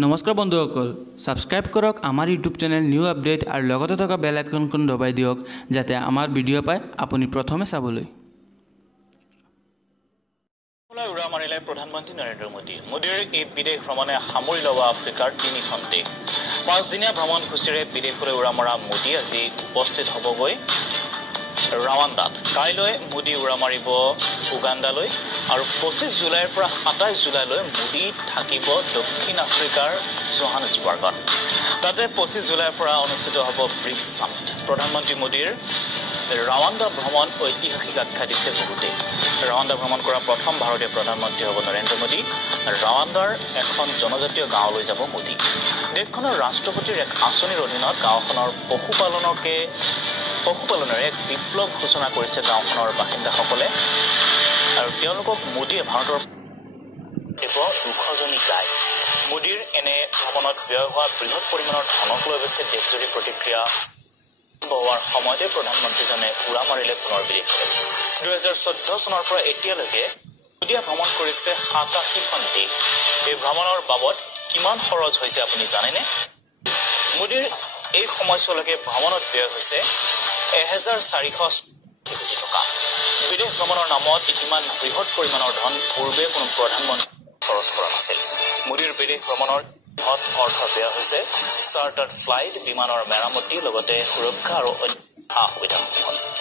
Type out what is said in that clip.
নমস্কাৰ বন্ধুসকল, সাবস্ক্ৰাইব কৰক আমাৰ ইউটিউব চেনেল নিউ আপডেট আৰু লগতে থকা বেল আইকনখন দবাই দিয়ক যাতে আমাৰ ভিডিঅ' পায় আপুনি প্ৰথমে চাবলৈ। উৰা মাৰিলে প্ৰধানমন্ত্ৰী নৰেন্দ্ৰ মোদীৰ এই বিদেশ ভ্ৰমণে সামৰি ল'ব আফ্ৰিকাৰ তিনিখন দেশ। 5 দিনীয়া ভ্ৰমণ সূচীৰে বিদেশলৈ উৰা মৰা মোদী আজি উপস্থিত হ'বগৈ ৰাৱাণ্ডাত। কাইলৈ মোদী উৰা মাৰিব উগাণ্ডালৈ আৰু 25 জুলাইৰ পৰা 27 জুলাইলৈ মোদী থাকিব দক্ষিণ আফ্ৰিকাৰ জোহান্সবাৰ্গত। তাতে 25 জুলাইৰ পৰা অনুষ্ঠিত হ'ব ব্ৰিক্স সামিট। প্ৰধানমন্ত্ৰী মোদীৰ ৰাৱাণ্ডা ভ্ৰমণ ঐতিহাসিক আখ্যা দিছে বহুতে। ৰাৱাণ্ডা ভ্ৰমণ কৰা প্ৰথম ভাৰতীয় প্ৰধানমন্ত্ৰী হ'ব নৰেন্দ্ৰ মোদী। ৰাৱাণ্ডাৰ এখন জনজাতীয় গাঁৱলৈ যাব মোদী। দেশখনৰ ৰাষ্ট্ৰপতিৰ এক আঁচনিৰ অধীনত গাঁওখনৰ পশুপালনেৰে এক বিপ্লৱ ঘোষণা কৰিছে গাঁওখনৰ বাসিন্দাসকলে আৰু তেওঁলোকক মোদীয়ে ভাৰতৰ 200জনী গাই। মোদীৰ এনে ভ্ৰমণত ব্যয় হোৱা বৃহৎ পৰিমাণৰ ধনক লৈ গৈছে দেশজুৰি প্ৰতিক্ৰিয়া হোৱাৰ সময়তে প্ৰধানমন্ত্ৰীজনে উৰা মাৰিলে পুনৰ বিদেশলৈ। 2014 চনৰ পৰা এতিয়ালৈকে মোদীয়ে ভ্ৰমণ কৰিছে 87খন দেশ। এই ভ্ৰমণৰ বাবদ কিমান খৰচ হৈছে আপুনি জানেনে? মোদীৰ এই সময়ছোৱালৈকে ভ্ৰমণত ব্যয় হৈছে 1400 কোটি টকা। বিদেশ ভ্ৰমণৰ নামত ইমান বৃহৎ পৰিমাণৰ ধন পূৰ্বে কোনো প্ৰধানমন্ত্ৰী খৰচ কৰা নাছিল। মোদীৰ বিদেশ ভ্ৰমণৰ অৰ্থ ব্যয় হৈছে চাৰ্টাৰ্ড ফ্লাইট, বিমানৰ মেৰামতি, লগতে সুৰক্ষা আৰু অন্য সা-সুবিধাসমূহত।